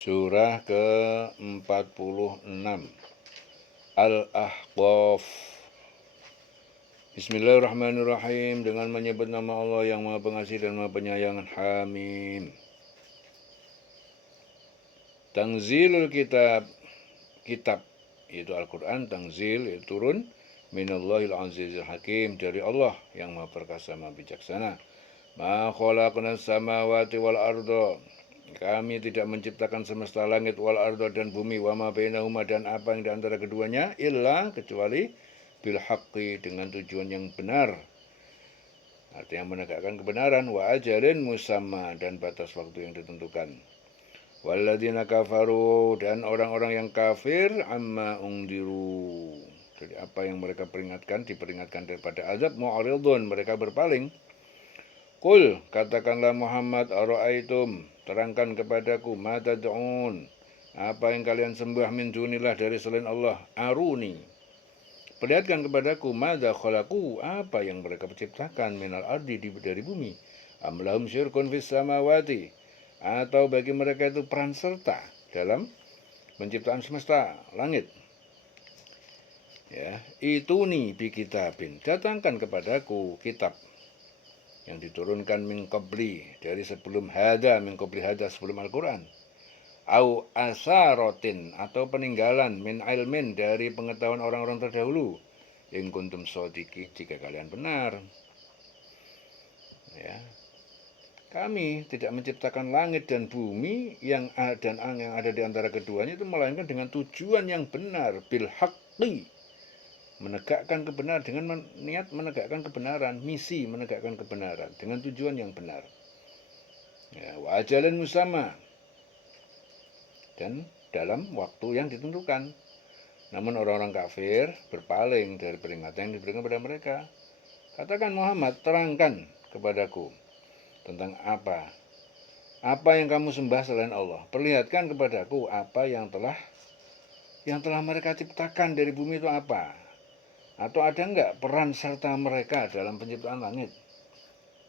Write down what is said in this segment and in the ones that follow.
Surah ke-46 Al-Ahqaf. Bismillahirrahmanirrahim. Dengan menyebut nama Allah yang Maha Pengasih dan Maha Penyayang. Hamim. Tanzilul kitab, kitab yaitu Al-Quran. Tanzil yaitu turun minallahil azizil hakim, dari Allah yang Maha Perkasa, Maha Bijaksana. Ma khalaqnas samawati wal arda, kami tidak menciptakan semesta langit wal arda dan bumi, wa ma bainahuma, dan apa yang di antara keduanya, illa, kecuali, bil haqqi, dengan tujuan yang benar, artinya menegakkan kebenaran, wa ajalin musamma, dan batas waktu yang ditentukan. Walladzina kafaru, dan orang-orang yang kafir, amma ungdiru, dari apa yang mereka diperingatkan daripada azab, mu'ridun, mereka berpaling. Qul, katakanlah Muhammad, ara'aitum, terangkan kepadaku, ma tad'un, apa yang kalian sembah, min dunillah, dari selain Allah, aruni, perlihatkan kepadaku, madza khalaqu, apa yang mereka ciptakan, minal ardi, dari bumi, am lahum syirkun fis samawati, atau bagi mereka itu peran serta dalam penciptaan semesta langit. Ya, ituni bi kitabin, datangkan kepadaku kitab yang diturunkan min qabli, dari sebelum hada, min qabli hada, sebelum Al-Quran, au asarotin, atau peninggalan, min ilmin, dari pengetahuan orang-orang terdahulu, in kuntum sodiki, jika kalian benar. Ya, kami tidak menciptakan langit dan bumi yang ada di antara keduanya itu melainkan dengan tujuan yang benar, bil haqqi, menegakkan kebenaran, dengan niat menegakkan kebenaran, misi menegakkan kebenaran dengan tujuan yang benar. Ya, wa ajalin musamma, dan dalam waktu yang ditentukan. Namun orang-orang kafir berpaling dari peringatan yang diberikan kepada mereka. Katakan Muhammad, terangkan kepadaku tentang apa yang kamu sembah selain Allah. Perlihatkan kepadaku apa yang telah mereka ciptakan dari bumi itu apa. Atau ada enggak peran serta mereka dalam penciptaan langit?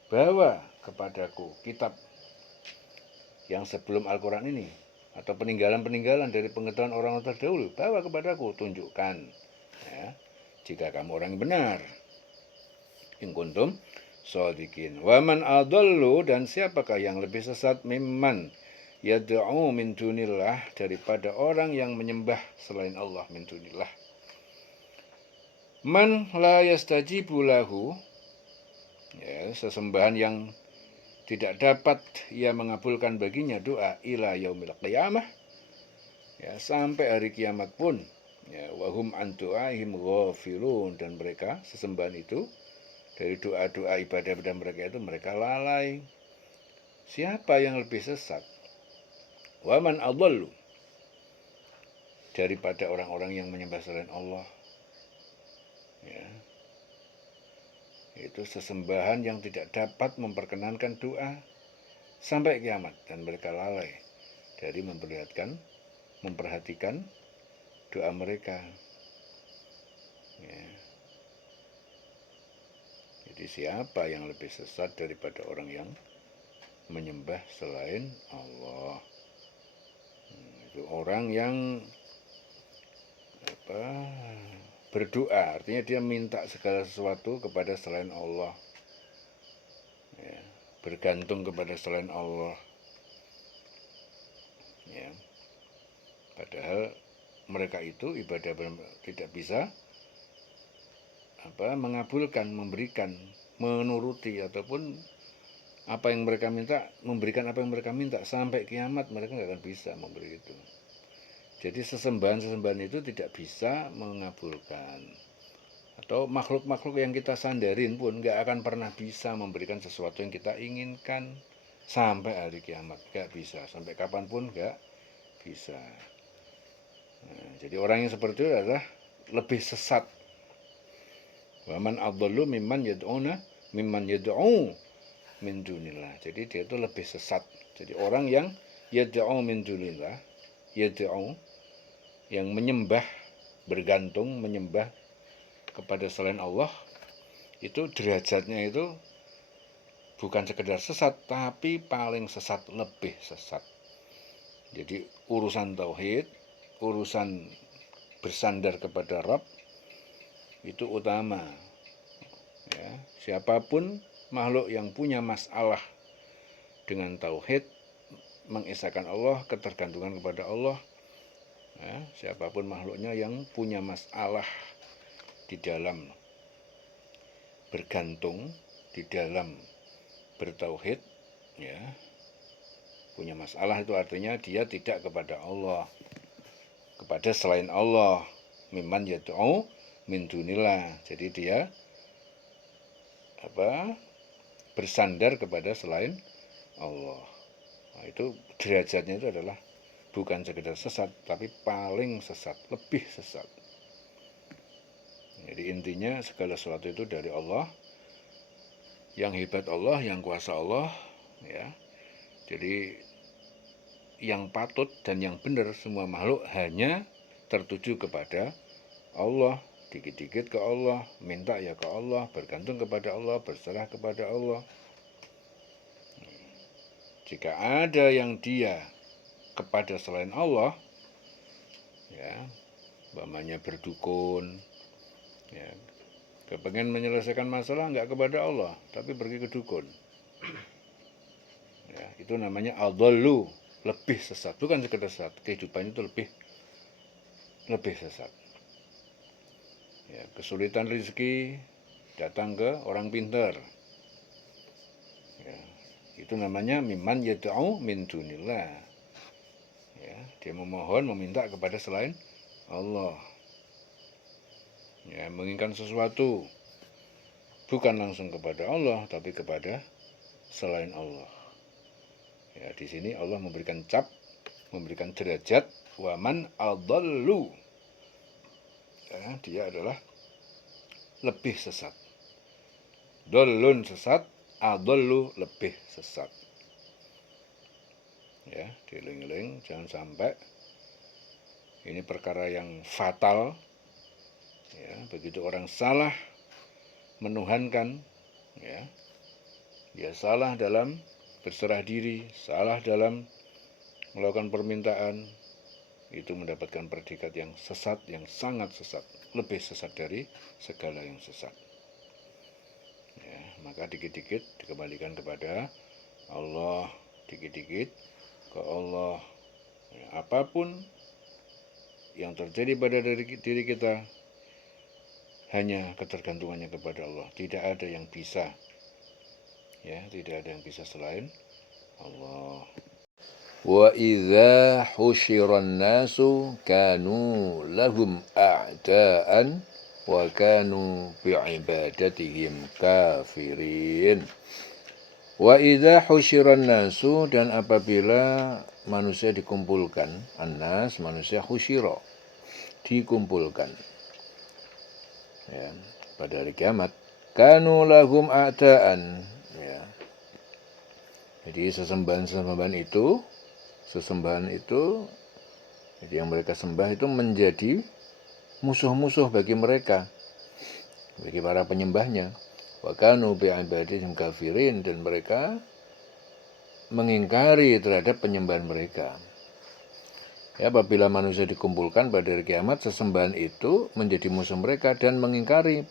Bawa kepadaku kitab yang sebelum Al-Quran ini, atau peninggalan-peninggalan dari pengetahuan orang terdahulu, bawa kepadaku, tunjukkan, ya, jika kamu orang yang benar. In kuntum shodiqin. Wa man adallu, dan siapakah yang lebih sesat, mimman yad'u min dunillah, daripada orang yang menyembah selain Allah, min dunillah. Man la yastajibu lahu, ya, sesembahan yang tidak dapat ia mengabulkan baginya doa, ila yaumil qiyamah, ya, sampai hari kiamat pun, ya, wahum an du'aihim ghafilun, dan mereka, sesembahan itu, dari doa-doa ibadah mereka itu mereka lalai. Siapa yang lebih sesat? Waman adallu, daripada orang-orang yang menyembah selain Allah, ya, itu sesembahan yang tidak dapat memperkenankan doa sampai kiamat, dan mereka lalai dari memperhatikan doa mereka. Ya. Jadi siapa yang lebih sesat daripada orang yang menyembah selain Allah? Itu orang yang berdoa, artinya dia minta segala sesuatu kepada selain Allah, ya, bergantung kepada selain Allah, ya. Padahal mereka itu ibadah tidak bisa mengabulkan, memberikan, menuruti, ataupun apa yang mereka minta, memberikan apa yang mereka minta sampai kiamat, mereka nggak akan bisa memberi itu. Jadi sesembahan-sesembahan itu tidak bisa mengabulkan. Atau makhluk-makhluk yang kita sandarin pun nggak akan pernah bisa memberikan sesuatu yang kita inginkan sampai hari kiamat. Nggak bisa, sampai kapanpun nggak bisa. Nah, jadi orang yang seperti itu adalah lebih sesat. Waman adallu mimman yad'u min dunillah. Jadi dia itu lebih sesat. Jadi orang yang yad'u min dunillah, yad'u, yang menyembah, bergantung, menyembah kepada selain Allah, itu derajatnya itu bukan sekedar sesat, tapi paling sesat, lebih sesat. Jadi urusan tauhid, urusan bersandar kepada Rabb itu utama. Ya, siapapun makhluk yang punya masalah dengan tauhid, mengesahkan Allah, ketergantungan kepada Allah, ya, siapapun makhluknya yang punya masalah di dalam bergantung, di dalam bertauhid, ya, punya masalah itu artinya dia tidak kepada Allah, kepada selain Allah, mimman yad'u min dunillah. Jadi dia bersandar kepada selain Allah. Nah, itu derajatnya itu adalah bukan sekedar sesat, tapi paling sesat, lebih sesat. Jadi intinya segala sesuatu itu dari Allah, yang hebat Allah, yang kuasa Allah, ya. Jadi yang patut dan yang benar semua makhluk hanya tertuju kepada Allah, dikit-dikit ke Allah, minta ya ke Allah, bergantung kepada Allah, berserah kepada Allah. Jika ada yang dia kepada selain Allah, ya, umpamanya berdukun, ya, kepengen menyelesaikan masalah nggak kepada Allah, tapi pergi ke dukun. Ya, itu namanya adallu, lebih sesat, bukan sekedar sesat, kehidupannya itu lebih sesat. Ya, kesulitan rezeki datang ke orang pintar. Ya, itu namanya mimman yad'u min dunillah. Ya, dia memohon, meminta kepada selain Allah. Ya, menginginkan sesuatu bukan langsung kepada Allah, tapi kepada selain Allah. Ya, di sini Allah memberikan cap, memberikan derajat, waman adallu. Ya, dia adalah lebih sesat. Dollun sesat, adallu lebih sesat. Ya, dieling-eling, jangan sampai ini perkara yang fatal. Ya, begitu orang salah menuhankan, ya, dia salah dalam berserah diri, salah dalam melakukan permintaan, itu mendapatkan predikat yang sesat, yang sangat sesat, lebih sesat dari segala yang sesat. Ya, maka dikit-dikit dikembalikan kepada Allah, dikit-dikit ke Allah. Ya, apapun yang terjadi pada diri kita, hanya ketergantungannya kepada Allah. Tidak ada yang bisa, ya, tidak ada yang bisa selain Allah. Wa idza husyiran nasu kanu lahum a'da'an wa kanu bi'ibadatihim kafirin. Wa idza husyiran nasu, dan apabila manusia dikumpulkan, annas manusia, husyira dikumpulkan, ya, pada hari kiamat, kanu lahum a'da'an, ya. Jadi sesembahan itu jadi yang mereka sembah itu menjadi musuh-musuh bagi mereka, bagi para penyembahnya. Wa kanu bi'ibadatihim kafirin, dan mereka mengingkari terhadap penyembahan mereka. Ya, apabila manusia dikumpulkan pada hari kiamat, sesembahan itu menjadi musuh mereka dan mengingkari,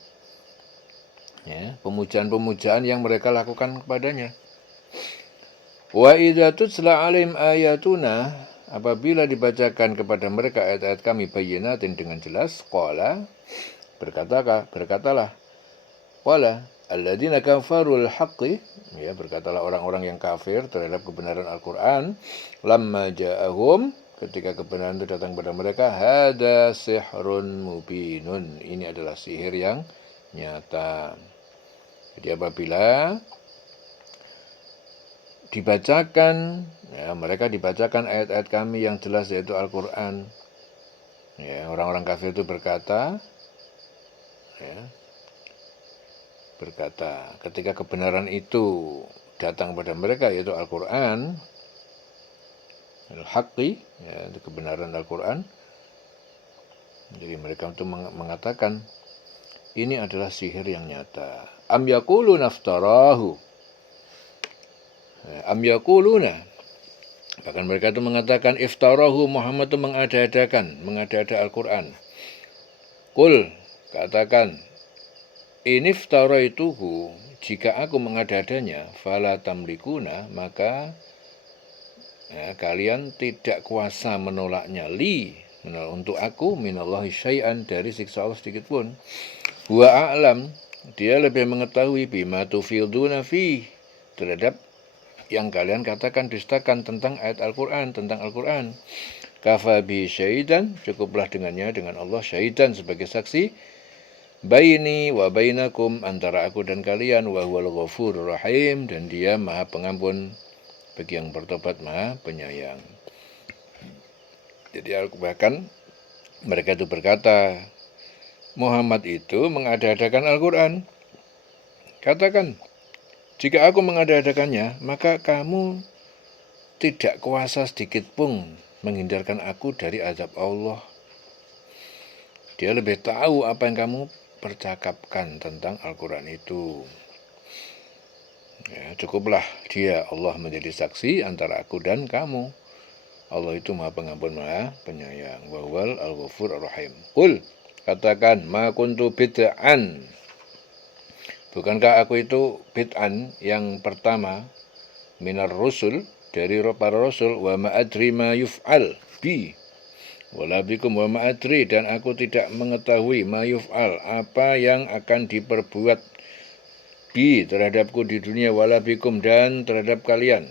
ya, pemujaan-pemujaan yang mereka lakukan kepadanya. Wa idza tutla 'alaihim ayatuna, apabila dibacakan kepada mereka ayat-ayat kami bayyinatin dengan jelas, qala, berkatalah, qala alladzina kafarul haqqi, ya, berkatalah orang-orang yang kafir terhadap kebenaran Al-Qur'an, lamma ja'ahum, ketika kebenaran itu datang kepada mereka, hada sihrun mubinun, ini adalah sihir yang nyata. Jadi apabila dibacakan, ya, mereka dibacakan ayat-ayat kami yang jelas, yaitu Al-Quran, ya, orang-orang kafir itu berkata, ya, ketika kebenaran itu datang pada mereka, yaitu Al-Quran, al-haqqi, ya, itu kebenaran Al-Quran, jadi mereka itu mengatakan ini adalah sihir yang nyata. Am yaqulu naftarahu, am yaquluna, Bahkan mereka itu mengatakan iftarahu, Muhammad itu mengada-ada Al-Quran. Qul, katakan, iniftaraituhu, jika aku mengada-adanya, fala tamlikuna, maka kalian tidak kuasa menolaknya untuk aku minallahi syai'an, dari siksa Allah sedikit pun. Huwa a'lam, dia lebih mengetahui bima tufiduna fi, terhadap yang kalian katakan dustakan tentang ayat Al-Quran, tentang Al-Quran. Kafa bi syahidan, cukuplah dengannya, dengan Allah, syahidan, sebagai saksi, baini wa bainakum, antara aku dan kalian, wa huwal ghafurur rahim, dan dia maha pengampun bagi yang bertobat, maha penyayang. Jadi bahkan mereka itu berkata, Muhammad itu mengada-adakan Al-Quran. Katakan, jika aku mengada-adakannya, maka kamu tidak kuasa sedikit pun menghindarkan aku dari azab Allah. Dia lebih tahu apa yang kamu percakapkan tentang Al-Quran itu. Ya, cukuplah dia, Allah, menjadi saksi antara aku dan kamu. Allah itu maha pengampun, maha penyayang. Wa huwal al-ghafur ar-rahim. Qul, katakan, ma kuntu bid'an. Bukankah aku itu bid'an, yang pertama, minar rusul, dari para rasul, wa ma adri ma yuf'al bi, wala bikum wa ma adri, dan aku tidak mengetahui ma yuf'al, apa yang akan diperbuat, bi, terhadapku di dunia, wala bikum, dan terhadap kalian.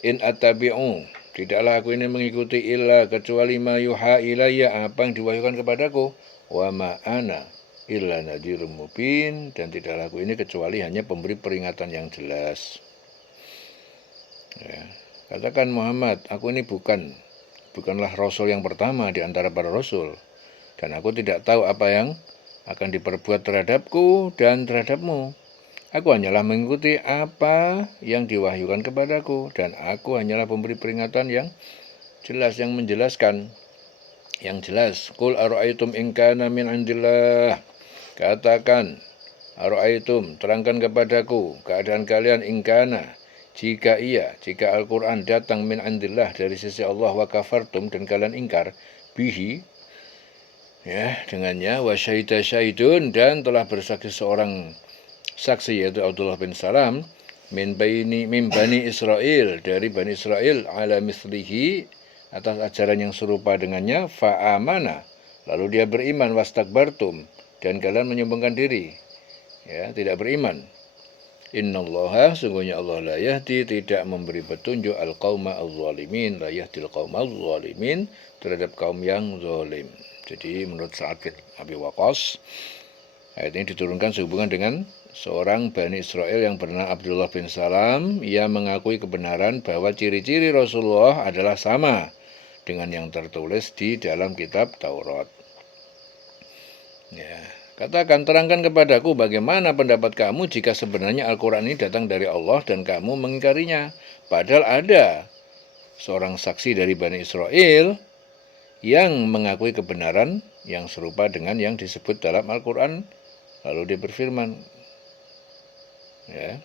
In attabi'u, tidaklah aku ini mengikuti illa, kecuali ma yuha ilayya, apa yang diwahyukan kepadaku, wa ma ana illa nadhirum mubin, dan tidaklah aku ini kecuali hanya pemberi peringatan yang jelas. Ya. Katakan, Muhammad, aku ini bukanlah rasul yang pertama di antara para rasul, dan aku tidak tahu apa yang akan diperbuat terhadapku dan terhadapmu. Aku hanyalah mengikuti apa yang diwahyukan kepadaku, dan aku hanyalah pemberi peringatan yang jelas, yang menjelaskan, yang jelas. Qul ara'aytum in kana min indillah, katakan, ara'aytum, terangkan kepadaku keadaan kalian, in kana, jika Al-Quran datang min indillah, dari sisi Allah, wa kafartum, dan kalian ingkar, bihi, ya, dengannya, wa syahida syahidun, dan telah bersaksi seorang saksi, yaitu Abdullah bin Salam, min bani Israel, dari Bani Israel, ala mislihi, atas ajaran yang serupa dengannya, fa'amana, lalu dia beriman, wastakbartum, dan kalian menyombongkan diri, ya, tidak beriman. Innallaha, sungguhnya Allah, la yahdi, tidak memberi petunjuk, al-qauma al-zalimin, la yahdil qauma al-zalimin, terhadap kaum yang zalim. Jadi menurut Sa'ad bin Abi Waqqas, ayat ini diturunkan sehubungan dengan seorang Bani Israel yang bernama Abdullah bin Salam. Ia mengakui kebenaran bahwa ciri-ciri Rasulullah adalah sama dengan yang tertulis di dalam kitab Taurat. Ya, katakan, terangkan kepadaku bagaimana pendapat kamu jika sebenarnya Al-Quran ini datang dari Allah dan kamu mengingkarinya. Padahal ada seorang saksi dari Bani Israel yang mengakui kebenaran yang serupa dengan yang disebut dalam Al-Quran. Lalu dia berfirman, ya,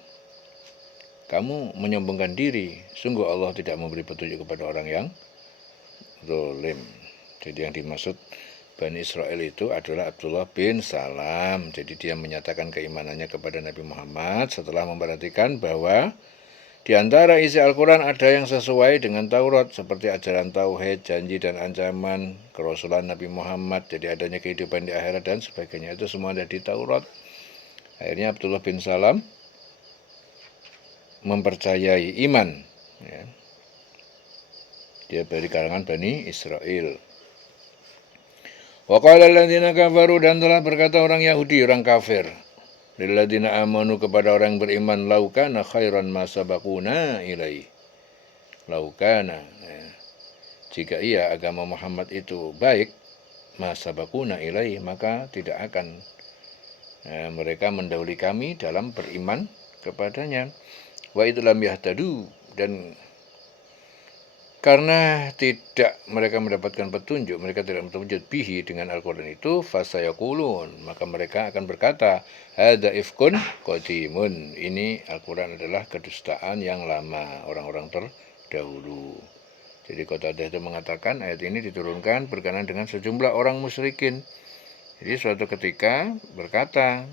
kamu menyombongkan diri, sungguh Allah tidak memberi petunjuk kepada orang yang zalim. Jadi yang dimaksud Bani Israel itu adalah Abdullah bin Salam. Jadi dia menyatakan keimanannya kepada Nabi Muhammad setelah memperhatikan bahwa di antara isi Al-Quran ada yang sesuai dengan Taurat, seperti ajaran tauhid, janji dan ancaman, kerasulan Nabi Muhammad, jadi adanya kehidupan di akhirat dan sebagainya. Itu semua ada di Taurat. Akhirnya Abdullah bin Salam mempercayai iman, ya. Dia dari kalangan Bani Israel. Wa qala alladziina kafaru, dan telah berkata orang Yahudi, orang kafir, lilladzina amanu, kepada orang yang beriman, laukana khairan ma sabaquna ilaihi, laukana, ya, jika agama Muhammad itu baik, ma sabaquna ilaihi, maka tidak akan mereka mendahului kami dalam beriman kepadanya. Wa idlam yahtadu, dan karena tidak mereka mendapatkan petunjuk, mereka tidak petunjuk bihi, dengan Al-Quran itu, fasayaqulun, maka mereka akan berkata, hadza ifkun qadimun, ini Al-Quran adalah kedustaan yang lama, orang-orang terdahulu. Jadi Qatadah itu mengatakan ayat ini diturunkan berkenaan dengan sejumlah orang musyrikin. Jadi suatu ketika berkata,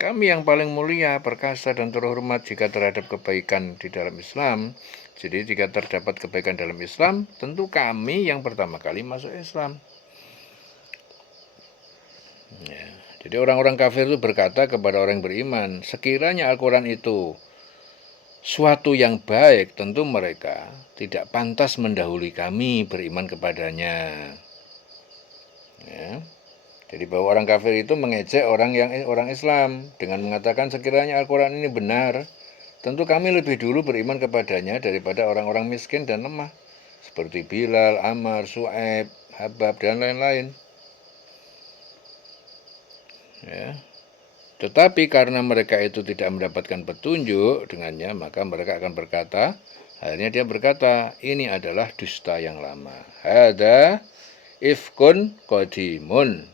kami yang paling mulia, perkasa dan terhormat jika terhadap kebaikan di dalam Islam. Jadi jika terdapat kebaikan dalam Islam, tentu kami yang pertama kali masuk Islam. Ya. Jadi orang-orang kafir itu berkata kepada orang yang beriman, sekiranya Al-Quran itu suatu yang baik, tentu mereka tidak pantas mendahului kami beriman kepadanya. Ya. Jadi bahwa orang kafir itu mengejek orang Islam dengan mengatakan sekiranya Al-Quran ini benar, tentu kami lebih dulu beriman kepadanya daripada orang-orang miskin dan lemah seperti Bilal, Ammar, Su'aib, Habab dan lain-lain. Ya. Tetapi karena mereka itu tidak mendapatkan petunjuk dengannya, maka mereka akan berkata, akhirnya dia berkata, ini adalah dusta yang lama. Hada ifkun qadimun.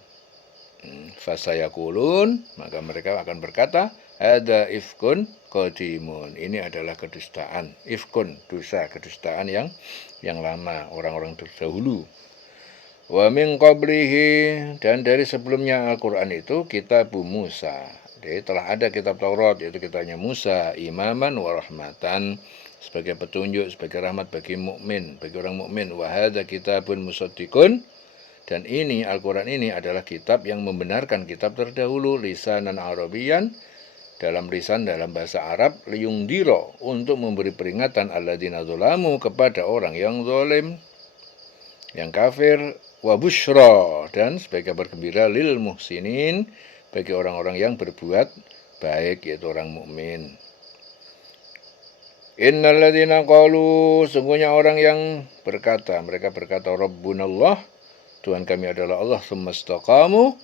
Fasayakulun, maka mereka akan berkata, hada ifkun qadimun. Ini adalah kedustaan. Ifkun, dosa, kedustaan yang lama, orang-orang terdahulu. Wa min qablihi, dan dari sebelumnya Al-Quran itu kitab Musa. Jadi telah ada kitab Taurat, yaitu kitabnya Musa, imaman wa rahmatan, sebagai petunjuk, sebagai rahmat bagi mukmin, bagi orang mukmin. Wa hadza kitabun musaddiqun, dan ini Al-Quran ini adalah kitab yang membenarkan kitab terdahulu, lisanan Arabiyan, dalam lisan dalam bahasa Arab, liyungdiro, untuk memberi peringatan alladzina zalamu, kepada orang yang zalim, yang kafir, wa busyra, dan sebagai kabar gembira lil muhsinin, bagi orang-orang yang berbuat baik, yaitu orang mukmin. Innal ladzina qalu, sungguhnya orang yang berkata, mereka berkata Rabbunallah, Tuhan kami adalah Allah, tsumastaqamu,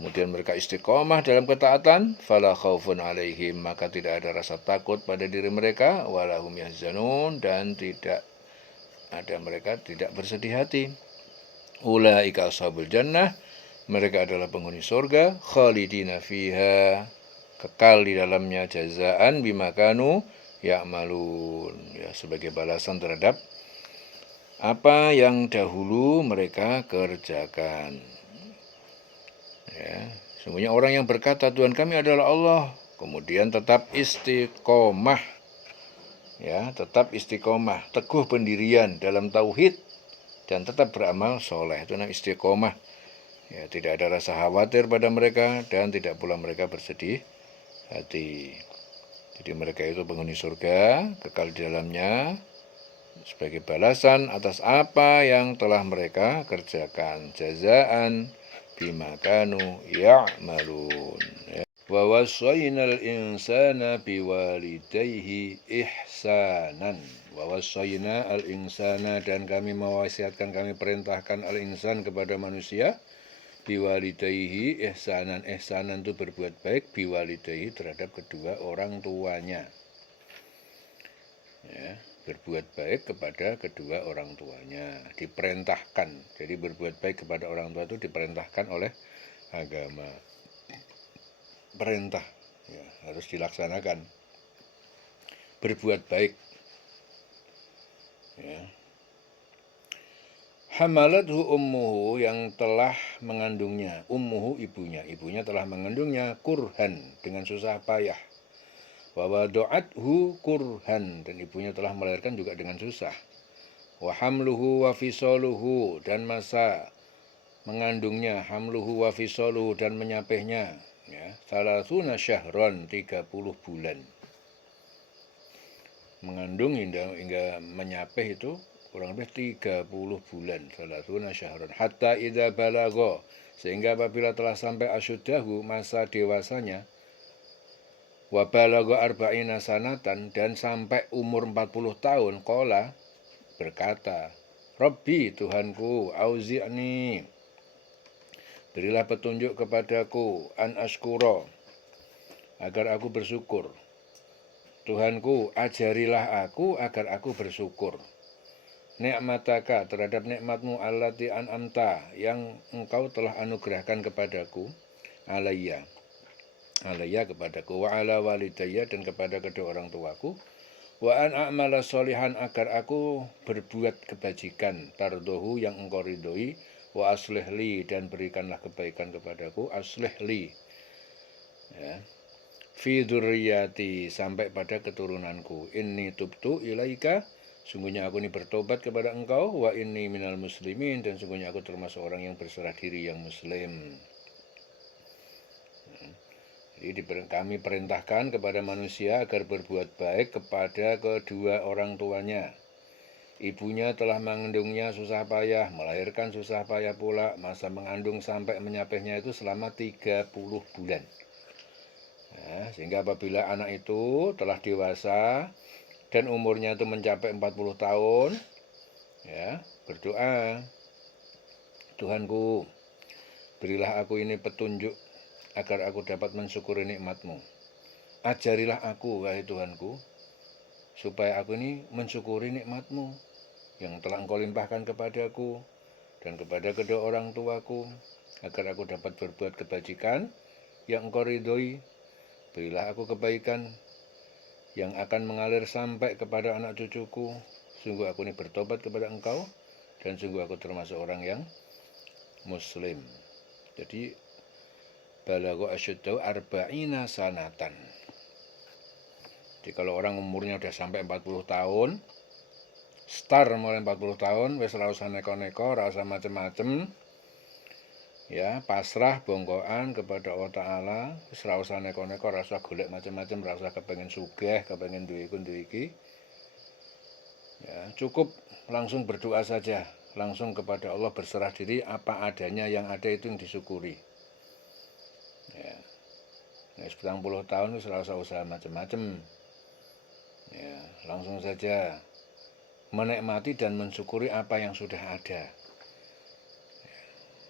kemudian mereka istiqomah dalam ketaatan, fala khaufun alaihim, maka tidak ada rasa takut pada diri mereka, walahum yahzanun, dan tidak ada mereka tidak bersedih hati. Ulaika ashabul jannah, mereka adalah penghuni surga, khalidina fiha, kekal di dalamnya, jazaan bima kanu ya'malun, ya, sebagai balasan terhadap apa yang dahulu mereka kerjakan. Ya, sungguhnya orang yang berkata Tuhan kami adalah Allah, kemudian tetap istiqomah, ya, tetap istiqomah, teguh pendirian dalam tauhid, dan tetap beramal soleh, itu namanya istiqomah. Ya, tidak ada rasa khawatir pada mereka, dan tidak pula mereka bersedih hati. Jadi mereka itu penghuni surga, kekal di dalamnya, sebagai balasan atas apa yang telah mereka kerjakan, jazaan bima kanu ya'malun. Wa wassaynal insana biwalidayhi ihsanan. Wa wassayna al insana, dan kami mewasiatkan, kami perintahkan al insan kepada manusia, biwalidayhi ihsanan. Ihsanan itu berbuat baik, biwalidayhi terhadap kedua orang tuanya. Ya, berbuat baik kepada kedua orang tuanya, diperintahkan. Jadi berbuat baik kepada orang tua itu diperintahkan oleh agama. Perintah, ya, harus dilaksanakan. Berbuat baik, ya. Hamalathu ummuhu, yang telah mengandungnya, ummuhu ibunya, ibunya telah mengandungnya, kurhan, dengan susah payah. Wa wada'athu kurhan, dan ibunya telah melahirkan juga dengan susah. Wa hamluhu wa fisaluhu, dan masa mengandungnya, hamluhu wa fisaluhu, dan menyapihnya, ya, salasuna syahron, 30 bulan. Mengandung hingga menyapih itu kurang lebih 30 bulan, salasuna syahron, hatta idza balagha, sehingga apabila telah sampai asyuddahu, masa dewasanya, wa balagha arba'ina sanatan, dan sampai umur 40 tahun, qala, berkata, Rabbi, Tuhanku, auzi'ni, berilah petunjuk kepadaku, an ashkura, agar aku bersyukur. Tuhanku, ajarilah aku agar aku bersyukur. Ni'mataka, terhadap nikmatmu, allati an'amta, yang engkau telah anugerahkan kepadaku, alayya kepadaku, wa ala walidayya, dan kepada kedua orang tuaku, Wa an a'mala sholihan, agar aku berbuat kebajikan, tardohu yang engkau ridhoi, wa aslih li, dan berikanlah kebaikan kepadaku, aslih li, ya, fi dzurriyyati, sampai pada keturunanku, inni tubtu ilaika, sungguhnya aku ini bertobat kepada engkau, wa inni minal muslimin, dan sungguhnya aku termasuk orang yang berserah diri yang muslim. Jadi kami perintahkan kepada manusia agar berbuat baik kepada kedua orang tuanya. Ibunya telah mengandungnya susah payah, melahirkan susah payah pula, masa mengandung sampai menyapihnya itu selama 30 bulan. Nah, sehingga apabila anak itu telah dewasa dan umurnya itu mencapai 40 tahun, ya, berdoa, Tuhanku, berilah aku ini petunjuk agar aku dapat mensyukuri nikmat-Mu. Ajarilah aku, wahai Tuhanku, supaya aku ini mensyukuri nikmat-Mu yang telah Engkau limpahkan kepadaku dan kepada kedua orang tuaku, agar aku dapat berbuat kebajikan yang Engkau ridhoi. Berilah aku kebaikan yang akan mengalir sampai kepada anak cucuku. Sungguh aku ini bertobat kepada Engkau, dan sungguh aku termasuk orang yang muslim. Jadi balagha asyuddahu arba'ina sanatan. Jadi kalau orang umurnya udah sampai 40 tahun, mulai 40 tahun, wis ora usah neko-neko, ora usah macem-macem, ya, pasrah bongkoan kepada Allah Ta'ala, wis ora usah neko-neko, ora usah golek macem-macem, ora usah kepengen sugih, kepengen duwe iki. Ya, cukup langsung berdoa saja, langsung kepada Allah berserah diri, apa adanya, yang ada itu yang disyukuri. Ya. Nah, 90 tahun wis ora usah usaha macem-macem. Ya, langsung saja menikmati dan mensyukuri apa yang sudah ada.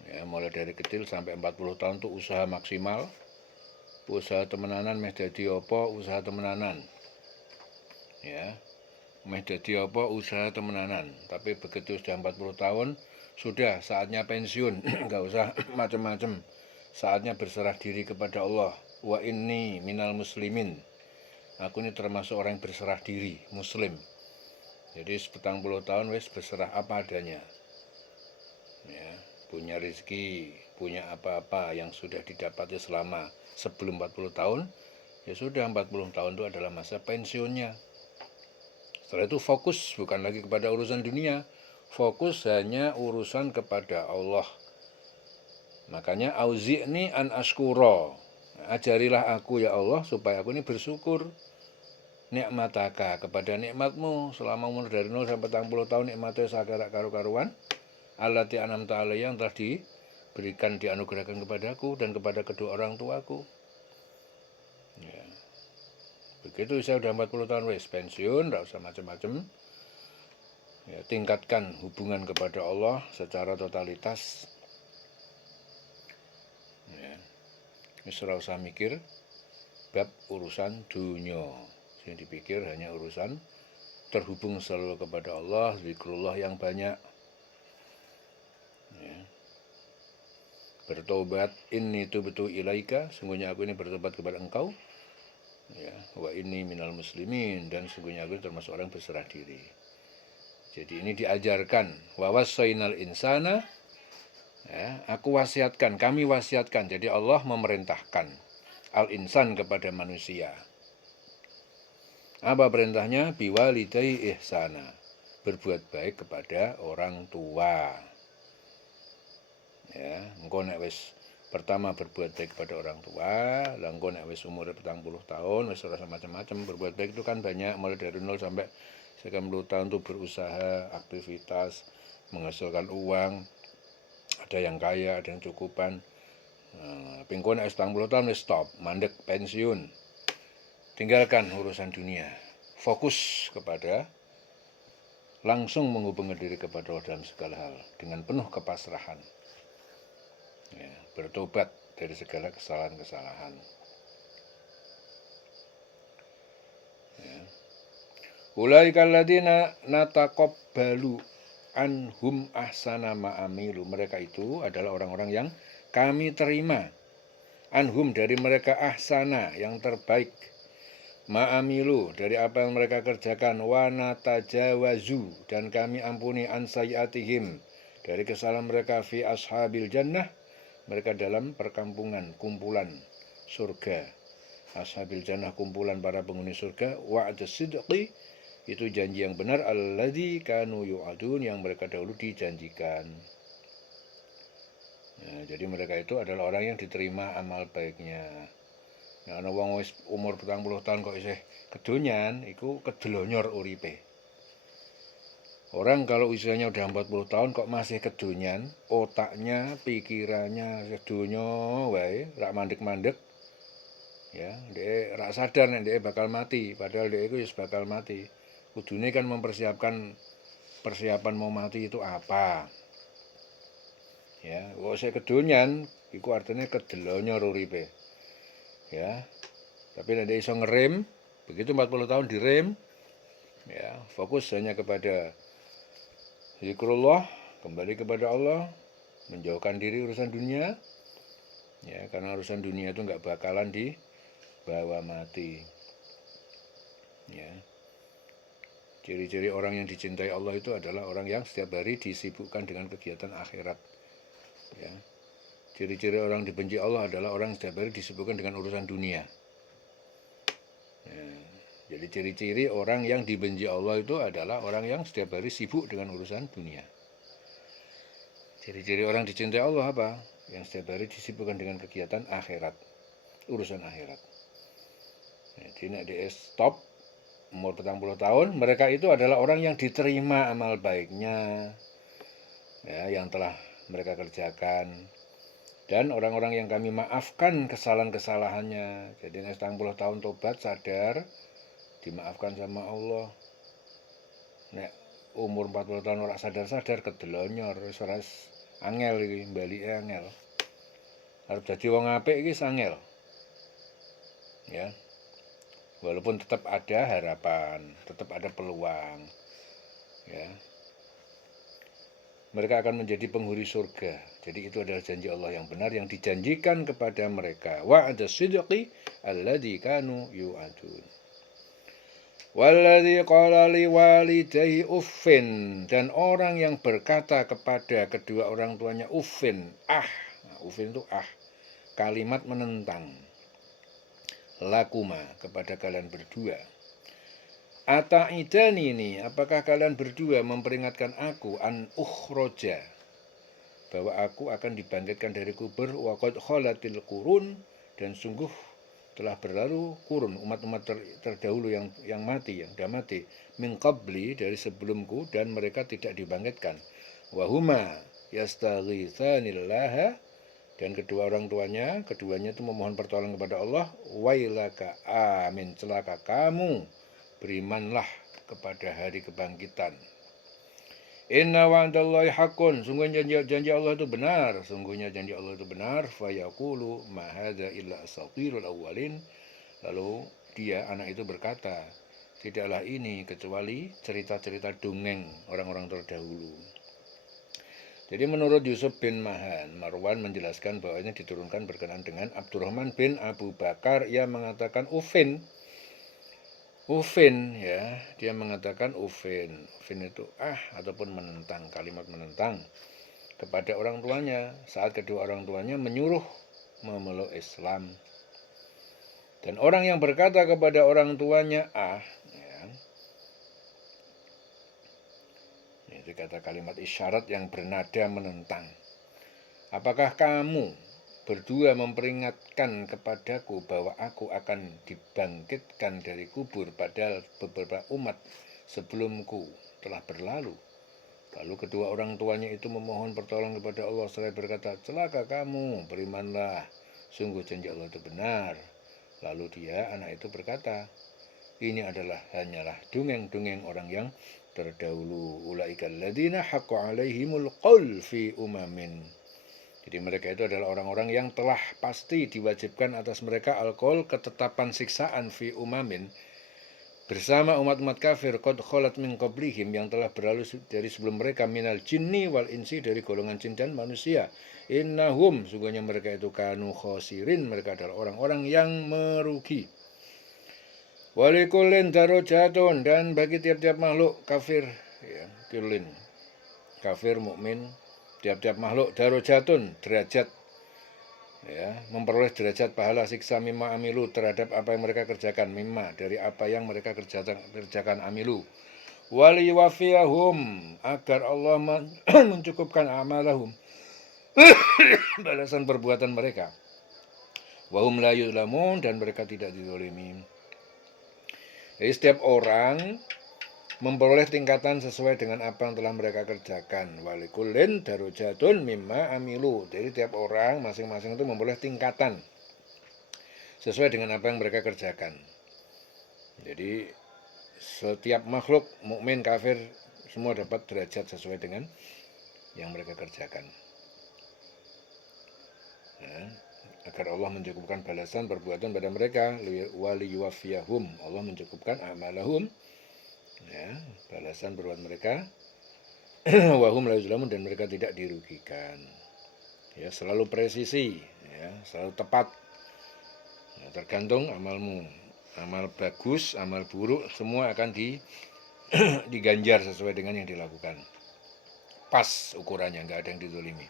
Ya, mulai dari kecil sampai 40 tahun tuh usaha maksimal. Usaha temenanan meh dadi apa, usaha temenanan. Ya. Meh dadi apa, usaha temenanan. Tapi begitu sudah 40 tahun, sudah saatnya pensiun, enggak usah macam-macam. Saatnya berserah diri kepada Allah. Wa inni minal muslimin. Aku ini termasuk orang yang berserah diri, muslim. Jadi 40 tahun wis berserah apa adanya. Ya, punya rezeki, punya apa-apa yang sudah didapati selama sebelum 40 tahun, ya sudah 40 tahun itu adalah masa pensiunnya. Setelah itu fokus bukan lagi kepada urusan dunia, fokus hanya urusan kepada Allah. Makanya auzi'ni an ashkura. Ajarilah aku ya Allah supaya aku ini bersyukur nikmataka, kepada nikmatmu selama umur dari 0 sampai 40 tahun, nikmatnya sakara karu-karuan, allati an'amta alayya, yang telah diberikan, dianugerahkan kepadaku dan kepada kedua orang tuaku. Ya. Begitu saya udah 40 tahun wis pensiun, enggak usah macam-macam. Ya, tingkatkan hubungan kepada Allah secara totalitas. Ya. Wis ora usah mikir bab urusan dunia. Yang dipikir hanya urusan terhubung selalu kepada Allah, zikrullah yang banyak. Ya. Bertobat, inni tubtu ilaika, sungguhnya aku ini bertobat kepada engkau. Ya, wa inni minal muslimin, dan sungguhnya aku termasuk orang berserah diri. Jadi ini diajarkan, wa wassainal insana, ya, aku wasiatkan, kami wasiatkan. Jadi Allah memerintahkan al-insan kepada manusia. Apa perintahnya? Biwalidai ihsana, berbuat baik kepada orang tua. Ya, engko nek wis pertama berbuat baik kepada orang tua, lah engko nek wis umur 40 tahun wis ora macam-macam. Berbuat baik itu kan banyak, mulai dari 0 sampai 90 tahun tuh berusaha, aktivitas, menghasilkan uang. Ada yang kaya, ada yang cukupan. Nah, engko nek wis 40 tahun wis stop, mandek, pensiun. Tinggalkan urusan dunia, fokus kepada langsung menghubungkan diri kepada Allah dalam segala hal dengan penuh kepasrahan. Ya, bertobat dari segala kesalahan-kesalahan. Ya. Ulaikal ladzina nataqabbalu anhum ahsana ma'amilu. Mereka itu adalah orang-orang yang kami terima anhum dari mereka ahsana, yang terbaik, ma'amilu dari apa yang mereka kerjakan, wa natajawazu dan kami ampuni an sayyiatihim dari kesalahan mereka fi ashabil jannah, mereka dalam perkampungan kumpulan surga. Ashabil jannah kumpulan para penghuni surga, wa'da sidqi itu janji yang benar, alladzi kanu yu'adun yang mereka dahulu dijanjikan. Nah, jadi mereka itu adalah orang yang diterima amal baiknya. Nah, ana wong wis umur 40 tahun kok isih kedonyan, iku kedelonyor uripe. Orang kalau usianya udah 40 tahun kok masih kedonyan, otaknya, pikirannya sedonyo wae, rak mandek-mandek. Ya, dia rak sadar nek dia bakal mati, padahal dia itu wis bakal mati. Kudune kan mempersiapkan persiapan mau mati itu apa. Ya, kok saya kedonyan, iku artinya kedelonyor uripe. Ya, tapi nek iso ngerem, begitu 40 tahun direm, ya, fokus hanya kepada zikrullah, kembali kepada Allah, menjauhkan diri urusan dunia, ya, karena urusan dunia itu nggak bakalan dibawa mati. Ya. Ciri-ciri orang yang dicintai Allah itu adalah orang yang setiap hari disibukkan dengan kegiatan akhirat. Ya. Ciri-ciri orang dibenci Allah adalah orang yang setiap hari disibukkan dengan urusan dunia. Ya. Jadi ciri-ciri orang yang dibenci Allah itu adalah orang yang setiap hari sibuk dengan urusan dunia. Ciri-ciri orang dicintai Allah apa? Yang setiap hari disibukkan dengan kegiatan akhirat, urusan akhirat. Jadi nek dia stop umur 40 tahun, mereka itu adalah orang yang diterima amal baiknya, ya, yang telah mereka kerjakan. Dan orang-orang yang kami maafkan kesalahan-kesalahannya. Jadi nek 40 tahun tobat, sadar, dimaafkan sama Allah. Nek umur 40 tahun ora sadar-sadar kedelonyor, wis angel iki, balike angel. Arep dadi wong apik iki angel. Ya. Walaupun tetap ada harapan, tetap ada peluang. Ya. Mereka akan menjadi penghuni surga. Jadi itu adalah janji Allah yang benar yang dijanjikan kepada mereka. Wa'ada sidqi alladzi kanu yu'adun. Walladzi qala liwalidayhi uffin, dan orang yang berkata kepada kedua orang tuanya uffin, ah. Nah, uffin itu ah, kalimat menentang. Lakuma, kepada kalian berdua. Ata'idani ini, apakah kalian berdua memperingatkan aku an ukhroja, bahwa aku akan dibangkitkan dari kubur, wa qad khalatil qurun, dan sungguh telah berlalu kurun umat-umat terdahulu yang mati, yang sudah mati, min qabli, dari sebelumku, dan mereka tidak dibangkitkan. Wa huma yastaghitsanillaha, dan kedua orang tuanya, keduanya itu memohon pertolongan kepada Allah. Wailaka, amin, celaka kamu, berimanlah kepada hari kebangkitan. Inna wa'dallahi haqqun, sungguhnya janji Allah itu benar, sungguhnya janji Allah itu benar. Fayaqulu ma hadza illa asatirul awwalin, lalu dia, anak itu berkata, tidaklah ini kecuali cerita-cerita dongeng orang-orang terdahulu. Jadi menurut Yusuf bin Marwan menjelaskan bahwa ini diturunkan berkenaan dengan Abdurrahman bin Abu Bakar. Ia mengatakan ufin, ya, dia mengatakan ufin itu ah, ataupun menentang, kalimat menentang kepada orang tuanya saat kedua orang tuanya menyuruh memeluk Islam. Dan orang yang berkata kepada orang tuanya ah, itu kata kalimat isyarat yang bernada menentang. Apakah kamu berdua memperingatkan kepadaku bahwa aku akan dibangkitkan dari kubur, padahal beberapa umat sebelumku telah berlalu? Lalu kedua orang tuanya itu memohon pertolongan kepada Allah seraya berkata, celaka kamu, berimanlah, sungguh janji Allah itu benar. Lalu dia, anak itu berkata, ini adalah hanyalah dongeng-dongeng orang yang terdahulu. Ulaikal ladzina haqqa alaihimul qaul fi umamin. Jadi mereka itu adalah orang-orang yang telah pasti diwajibkan atas mereka al-qaul, ketetapan siksaan fi umamin, bersama umat-umat kafir qad khalat min qablihim, yang telah berlalu dari sebelum mereka, minal jinni wal insi, dari golongan jin dan manusia. Innahum, sungguhnya mereka itu kanu khosirin, mereka adalah orang-orang yang merugi. Walikulin darajatun, dan bagi tiap-tiap makhluk kafir, ya, kulin, kafir, mukmin, tiap-tiap makhluk darajatun, derajat, ya, memperoleh derajat pahala siksa mimma amilu terhadap apa yang mereka kerjakan, mimma dari apa yang mereka kerjakan amilu. Waliwafiyahum, agar Allah mencukupkan amalahum, balasan perbuatan mereka. Wahum la yuzlamun, dan mereka tidak dizalimi. Jadi setiap orang memperoleh tingkatan sesuai dengan apa yang telah mereka kerjakan. Walikulin darajatun mimma amilu. Jadi tiap orang masing-masing itu memperoleh tingkatan sesuai dengan apa yang mereka kerjakan. Jadi setiap makhluk, mukmin, kafir, semua dapat derajat sesuai dengan yang mereka kerjakan. Nah, agar Allah mencukupkan balasan perbuatan pada mereka, waliyuwafiyahum, Allah mencukupkan amalahum, ya, balasan perbuatan mereka, wahum la yuzlamun, dan mereka tidak dirugikan. Ya, selalu presisi, ya, selalu tepat. Ya, tergantung amalmu. Amal bagus, amal buruk, semua akan diganjar sesuai dengan yang dilakukan. Pas ukurannya, nggak ada yang dizalimi.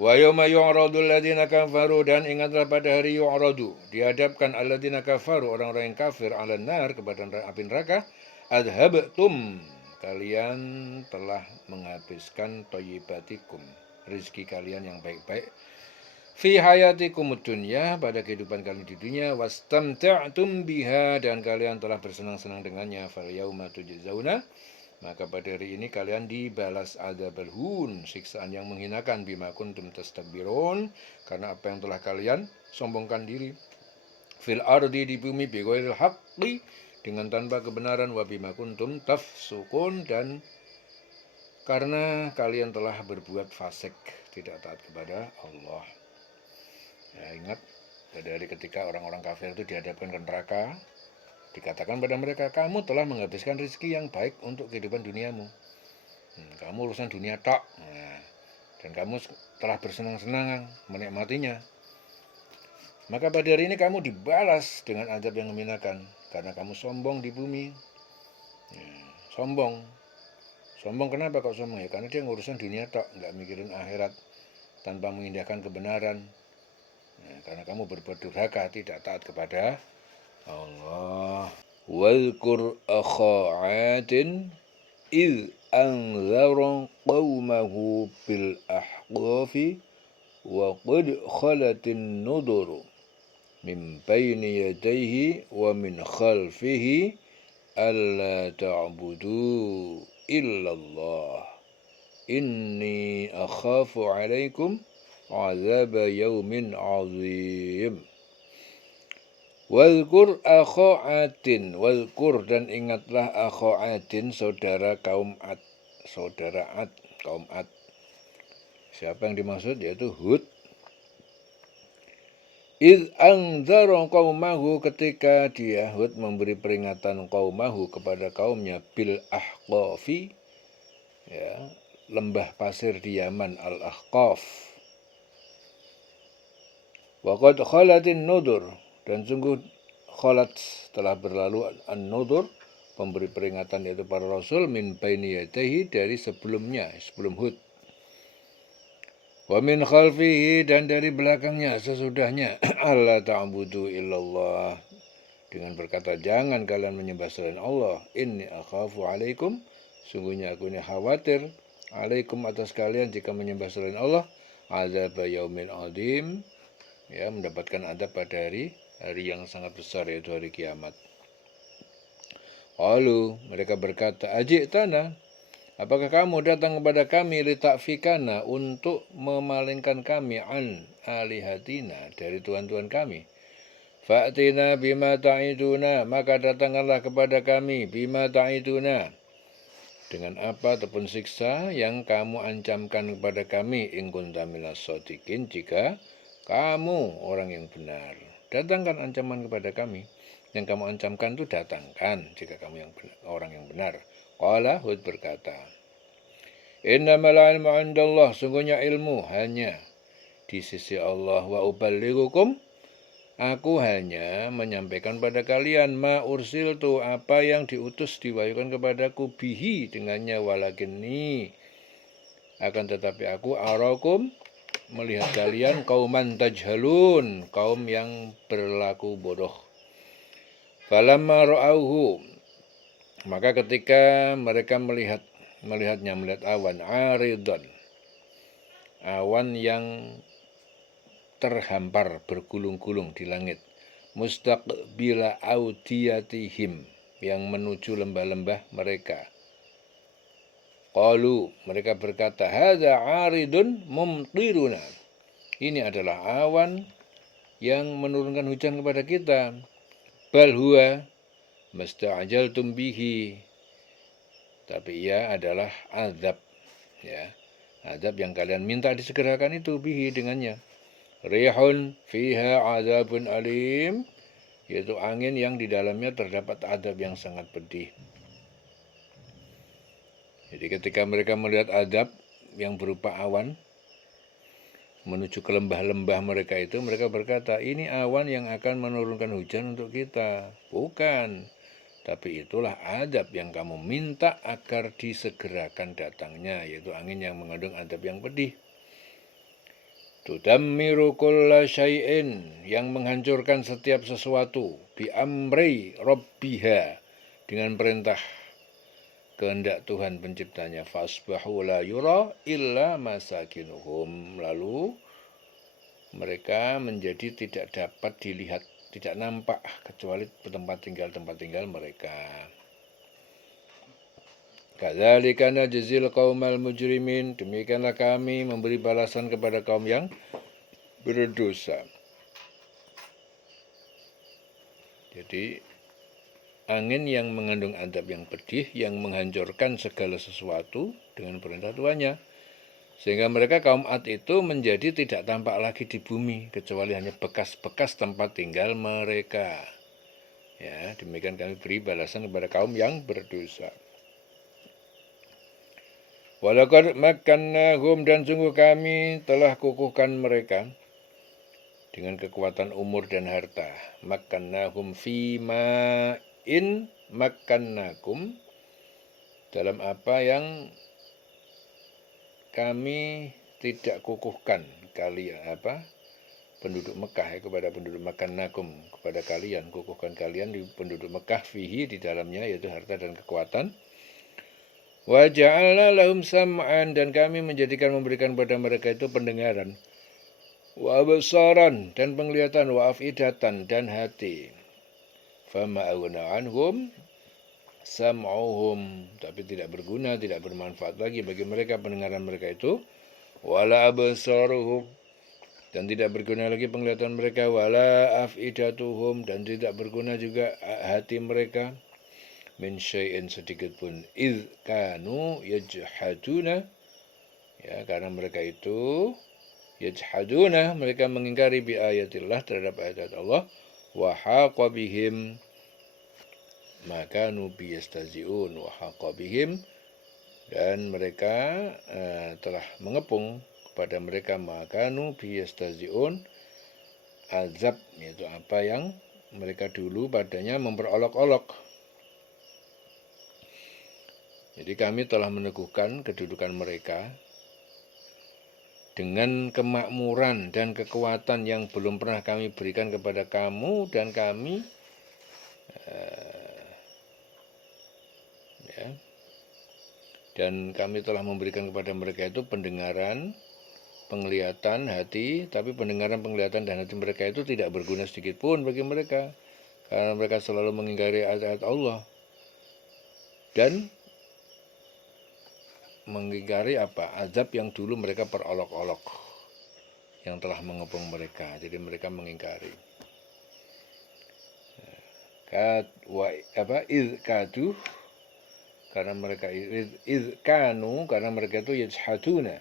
Wa yawma yu'radul ladzina kafaru, dan ingatlah pada hari yu'radu, dihadapkan alladzina kafaru, orang-orang yang kafir, 'alan nar, kepada api neraka, adhabtum, kalian telah menghabiskan thayyibatikum, rezeki kalian yang baik-baik, fi hayatikum dunya, pada kehidupan kalian di dunia, wastamta'tum biha, dan kalian telah bersenang-senang dengannya, fal yauma tujzauna, maka pada hari ini kalian dibalas adzabul hun, siksaan yang menghinakan, bima kuntum tastakbirun, karena apa yang telah kalian sombongkan diri, fil ardi, di bumi, bighairil haqqi, dengan tanpa kebenaran, wa bima kuntum tafsukun, dan karena kalian telah berbuat fasik, tidak taat kepada Allah. Ya, ingat pada hari ketika orang-orang kafir itu dihadapkan ke neraka, dikatakan pada mereka, kamu telah menghabiskan rezeki yang baik untuk kehidupan duniamu. Kamu urusan dunia tok. Nah, dan kamu telah bersenang-senang menikmatinya. Maka pada hari ini kamu dibalas dengan azab yang menghinakan, karena kamu sombong di bumi. Ya, sombong. Sombong kenapa kok sombong? Ya, karena dia ngurusan dunia tok, nggak mikirin akhirat, tanpa mengindahkan kebenaran. Nah, karena kamu berbuat durhaka, tidak taat kepada Allah. Wadhkur akha 'adin idh anzara qaumahu bil ahqafi wa qad khalatin nuduru min bayni yadayhi wa min khalfihi alla ta'budu illallah inni akhafu 'alaikum 'adzaba yaumin 'azim. Wadhkur akha 'adin, wadhkur, dan ingatlah akha 'adin, saudara kaum Ad, saudara Ad, kaum Ad. Siapa yang dimaksud? Yaitu Hud. Idh anzara qaumahu, ketika dia Hud memberi peringatan qaumahu, kepada kaumnya, bil ahqafi, ya, lembah pasir di Yaman, al-Ahqaf. Wa qad khalatin nudur, dan sungguh khalat, telah berlalu, an-nudur, pemberi peringatan, yaitu para rasul, min baini yadayhi, dari sebelumnya, sebelum Hud. Wa min khalfihi, dan dari belakangnya, sesudahnya, alla ta'budu illallah, dengan berkata, jangan kalian menyembah selain Allah, inni akhafu alaikum, sungguhnya aku ini khawatir, alaikum, atas kalian, jika menyembah selain Allah, azab yaumin azim, ya, mendapatkan adab pada hari yang sangat besar, yaitu hari kiamat. Lalu mereka berkata, ajik tanah, apakah kamu datang kepada kami, litakfikana, untuk memalingkan kami, an alihatina, dari tuhan-tuhan kami. Fa'tina bima ta'iduna, maka datangkanlah kepada kami, bima ta'iduna, dengan apa ataupun siksa yang kamu ancamkan kepada kami, in kunta minas shodiqin, jika kamu orang yang benar. Datangkan ancaman kepada kami. Yang kamu ancamkan itu datangkan jika kamu yang benar, orang yang benar. Qala, Hud berkata, innamal ilmu 'indallah, sungguhnya ilmu hanya di sisi Allah, wa uballighukum, Aku hanya menyampaikan pada kalian ma ursiltu, apa yang diutus diwahyukan kepadaku bihi dengannya, walakinni akan tetapi aku arakum melihat kalian kauman tajhalun, kaum yang berlaku bodoh. Falamma ra'auhu, maka ketika mereka melihatnya awan aridon, awan yang terhampar bergulung-gulung di langit, mustaqbila audiyatihim, yang menuju lembah-lembah mereka. Qalu, mereka berkata, hadza aridun mumtiruna, ini adalah awan yang menurunkan hujan kepada kita. Bal huwa masta'jaltum bihi, tapi ia adalah azab, ya, azab yang kalian minta disegerakan itu, bihi dengannya. Rihun fiha azabun alim, yaitu angin yang di dalamnya terdapat azab yang sangat pedih. Jadi ketika mereka melihat azab yang berupa awan menuju ke lembah-lembah mereka itu, mereka berkata, ini awan yang akan menurunkan hujan untuk kita. Bukan, tapi itulah azab yang kamu minta agar disegerakan datangnya, yaitu angin yang mengandung azab yang pedih. Tudammiru kulla syai'in, yang menghancurkan setiap sesuatu, bi amri rabbiha, dengan perintah kehendak Tuhan penciptanya. Fasbahu la yura illa masakinuhum, lalu mereka menjadi tidak dapat dilihat, tidak nampak kecuali tempat tinggal mereka. Kadzalika najzil qaumal mujrimin, demikianlah kami memberi balasan kepada kaum yang berdosa. Jadi angin yang mengandung azab yang pedih, yang menghancurkan segala sesuatu dengan perintah Tuhannya, sehingga mereka kaum Ad itu menjadi tidak tampak lagi di bumi, kecuali hanya bekas-bekas tempat tinggal mereka. Ya, demikian kami beri balasan kepada kaum yang berdosa. Walaqad makkannahum, dan sungguh kami telah kukuhkan mereka dengan kekuatan umur dan harta. Makkannahum fima in makkannakum, dalam apa yang kami tidak kukuhkan kalian, penduduk Mekah, kepada penduduk makkannakum, kepada kalian, kukuhkan kalian di penduduk Mekah, fihi, di dalamnya, yaitu harta dan kekuatan. Wa ja'alna lahum sam'an, dan kami memberikan pada mereka itu pendengaran, wa absaran, dan penglihatan, wa afidatan, dan hati. Fama aghna anhum sam'uhum, tapi tidak berguna, tidak bermanfaat lagi bagi mereka pendengaran mereka itu. Wala absaruhum, dan tidak berguna lagi penglihatan mereka. Wala afidatuhum, dan tidak berguna juga hati mereka. Min syai'in, sedikit pun. Idh kanu yajhaduna, ya, karena mereka itu yajhaduna, mereka mengingkari bi ayatillah, terhadap ayat Allah. Wa haqa bihim makanu biyastazi'un, wa haqa bihim, dan mereka telah mengepung kepada mereka makanu biyastazi'un, azab, yaitu apa yang mereka dulu padanya memperolok-olok. Jadi kami telah meneguhkan kedudukan mereka dengan kemakmuran dan kekuatan yang belum pernah kami berikan kepada kamu, dan kami dan kami telah memberikan kepada mereka itu pendengaran, penglihatan, hati, tapi pendengaran, penglihatan, dan hati mereka itu tidak berguna sedikit pun bagi mereka, karena mereka selalu mengingkari ayat-ayat Allah dan mengingkari azab yang dulu mereka perolok-olok, yang telah mengepung mereka. Jadi mereka mengingkari. Kadu, karena mereka kanu, karena mereka itu yajhaduna.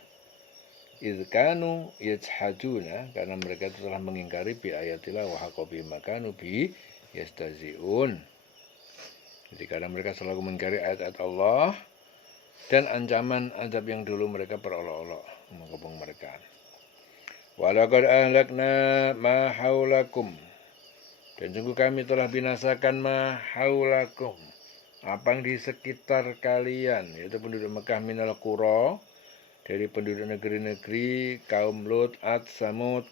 Kanu yajhaduna, karena mereka itu telah mengingkari bi ayatillah wa haqa bi makanu bi yastazi'un. Jadi karena mereka selalu mengingkari ayat-ayat Allah dan ancaman azab yang dulu mereka perolok-olok mengepung mereka. Walaqad ahlakna ma haulakum, Dan sungguh kami telah binasakan ma haulakum, apa yang di sekitar kalian, yaitu penduduk Mekah minal qura, dari penduduk negeri-negeri kaum Lut, Ad, Samud.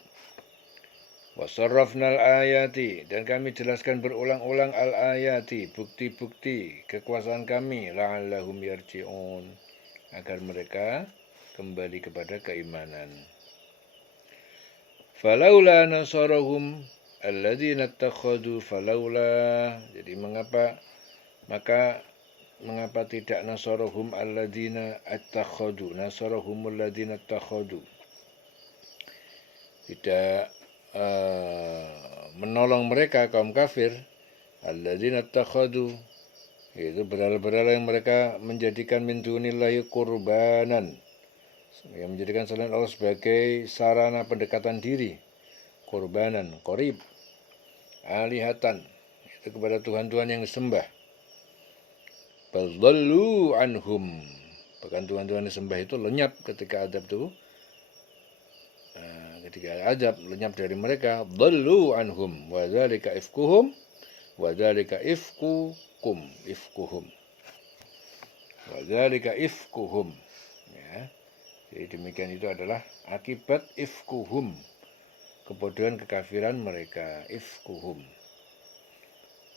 Wasarrafnal ayati, dan kami jelaskan berulang-ulang al-ayati, bukti-bukti kekuasaan kami, la'allahum yarji'un, agar mereka kembali kepada keimanan. Falaula nasarahum alladzina ittakhadhu, falaula, jadi mengapa tidak nasarahum alladzina ittakhadhu, nasarahum alladzina ittakhadhu, tidak menolong mereka kaum kafir, alladzina ittakhadhu, yaitu berhala-berhala yang mereka menjadikan min dunillahi qurbanan, yang menjadikan selain Allah sebagai sarana pendekatan diri, qurbanan, qorib, alihatan, itu kepada Tuhan-Tuhan yang disembah. Baldallu anhum, bahkan Tuhan-Tuhan disembah itu lenyap ketika azab itu, ketika azab lenyap dari mereka. Dallu anhum wa dzalika ifkuhum wa dzalika ifkukum, ifkuhum wa dzalika ifkuhum, ya. Jadi demikian, itu adalah akibat ifkuhum, kebodohan kekafiran mereka, ifkuhum.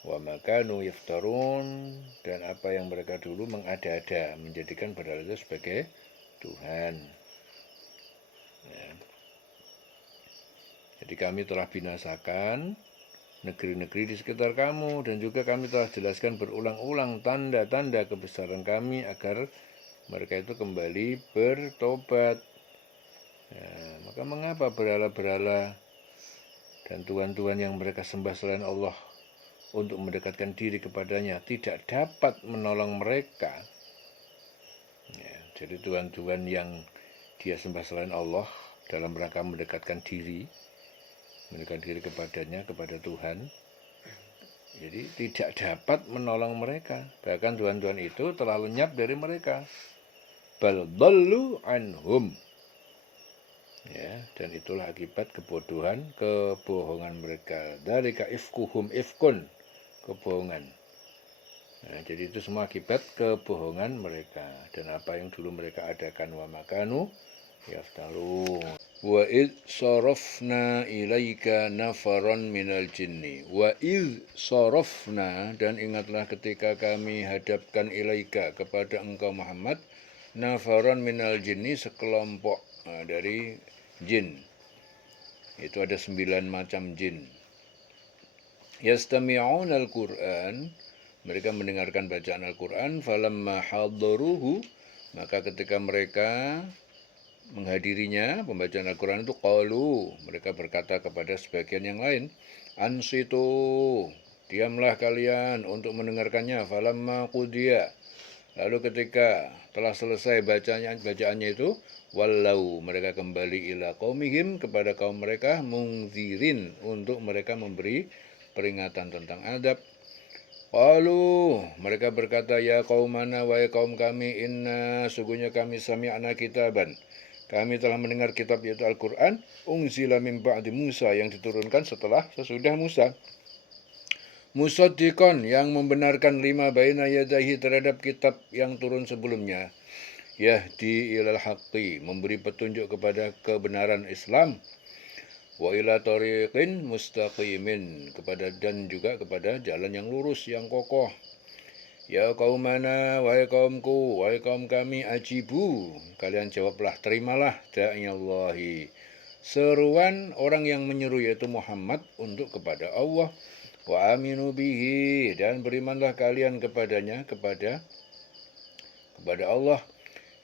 Wa makanu yaftarun, dan apa yang mereka dulu mengada-ada, menjadikan berhala itu sebagai Tuhan. Ya. Jadi kami telah binasakan negeri-negeri di sekitar kamu, dan juga kami telah jelaskan berulang-ulang tanda-tanda kebesaran kami agar mereka itu kembali bertobat. Ya, maka mengapa berhala-berhala dan tuhan-tuhan yang mereka sembah selain Allah untuk mendekatkan diri kepadanya tidak dapat menolong mereka? Ya, jadi tuhan-tuhan yang dia sembah selain Allah dalam rangka mendekatkan diri kepadanya, kepada Tuhan, jadi tidak dapat menolong mereka. Bahkan tuhan-tuhan itu telah lenyap dari mereka. Bal dallu anhum, ya, dan itulah akibat kebohongan mereka. Dzalika ifkuhum, ifkun, kebohongan. Nah, jadi itu semua akibat kebohongan mereka dan apa yang dulu mereka adakan. Wa makanu yaftalun. Wa id sarafna ilaika nafaron minal jinni. Wa id sarafna, dan ingatlah ketika kami hadapkan ilaika, kepada engkau Muhammad, nafaron minal jinni, sekelompok dari jin. Itu ada 9 macam jin. Yastami'un al-Qur'an, mereka mendengarkan bacaan Al-Quran. Falamma hadaruhu, maka ketika mereka menghadirinya, pembacaan Al-Quran itu, qalu, mereka berkata kepada sebagian yang lain, ansitu, diamlah kalian untuk mendengarkannya. Falamma qudiya, lalu ketika telah selesai bacaannya itu, wallau, mereka kembali ila qaumihim, kepada kaum mereka, mungzirin, untuk mereka memberi peringatan tentang adab. Qalu, mereka berkata, ya qaumana, wahai kaum kami, inna, sungguhnya kami sami'na kitaban, kami telah mendengar kitab, yaitu Al-Quran, unzila min ba'di Musa, yang diturunkan sesudah Musa. Musaddiqan, yang membenarkan lima baina yadahi, terhadap kitab yang turun sebelumnya. Yahdi ilal haqqi, memberi petunjuk kepada kebenaran Islam. Wa ila tariqin mustaqimin, dan juga kepada jalan yang lurus, yang kokoh. Ya qaumana, wahai kaumku, wahai kaum kami, ajibu, kalian jawablah, terimalah, da'iyallahi, seruan orang yang menyeru, yaitu Muhammad, untuk kepada Allah. Wa aminu bihi, dan berimanlah kalian kepadanya, kepada Allah.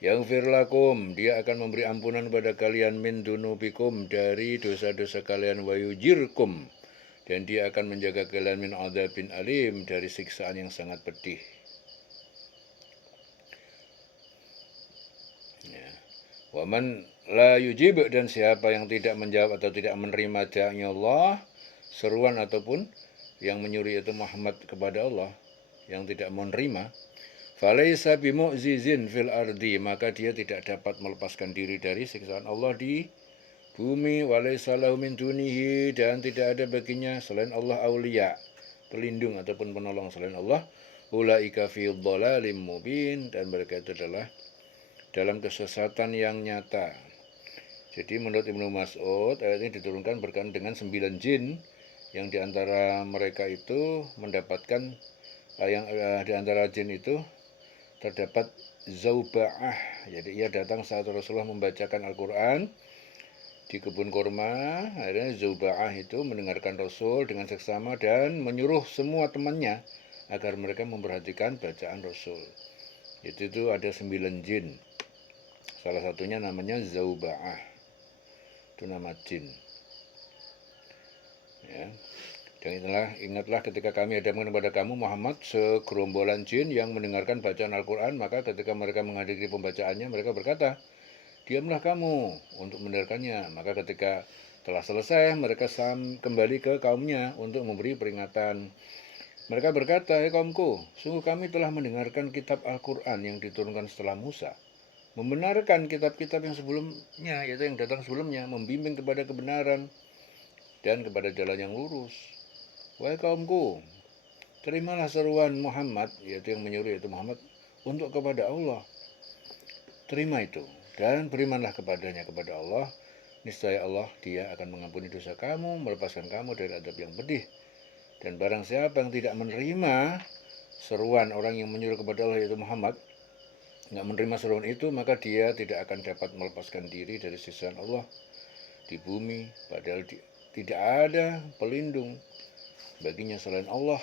Yaghfir lakum, dia akan memberi ampunan pada kalian, min dunubikum, dari dosa-dosa kalian, wa yujirkum, dan dia akan menjaga kalian, min adzabin alim, dari siksaan yang sangat pedih. Ya. Waman la yujib, dan siapa yang tidak menjawab atau tidak menerima da'i Allah, seruan ataupun yang menyuruh itu Muhammad kepada Allah, yang tidak menerima, falaisa bimu'zizin fil ardi, maka dia tidak dapat melepaskan diri dari siksaan Allah di bumi, walaysa lahu min dunihi, dan tidak ada baginya selain Allah auliya, pelindung ataupun penolong selain Allah. Ulaika fi dhalalim mubin, dan mereka itu adalah dalam kesesatan yang nyata. Jadi menurut Ibnu Mas'ud, ayat ini diturunkan berkaitan dengan 9 jin yang diantara mereka itu mendapatkan yang diantara jin itu terdapat Zauba'ah. Jadi ia datang saat Rasulullah membacakan Al-Quran di kebun kurma. Akhirnya Zauba'ah itu mendengarkan Rasul dengan seksama dan menyuruh semua temannya agar mereka memperhatikan bacaan Rasul. Itu ada 9 jin. Salah satunya namanya Zauba'ah. Itu nama jin. Ya. Dan ingatlah ketika kami hadapkan kepada kamu Muhammad segerombolan jin yang mendengarkan bacaan Al-Quran, maka ketika mereka menghadiri pembacaannya mereka berkata, diamlah kamu untuk mendengarkannya. Maka ketika telah selesai mereka kembali ke kaumnya untuk memberi peringatan. Mereka berkata, kaumku, sungguh kami telah mendengarkan kitab Al-Quran yang diturunkan setelah Musa, membenarkan kitab-kitab yang sebelumnya, yaitu yang datang sebelumnya, membimbing kepada kebenaran dan kepada jalan yang lurus. Wahai kaumku, terimalah seruan Muhammad, yaitu yang menyuruh yaitu Muhammad, untuk kepada Allah. Terima itu dan berimanlah kepadanya, kepada Allah. Niscaya Allah, dia akan mengampuni dosa kamu, melepaskan kamu dari adab yang pedih. Dan barang siapa yang tidak menerima seruan orang yang menyuruh kepada Allah yaitu Muhammad, nggak menerima seruan itu, maka dia tidak akan dapat melepaskan diri dari siksaan Allah di bumi, padahal tidak ada pelindung baginya selain Allah.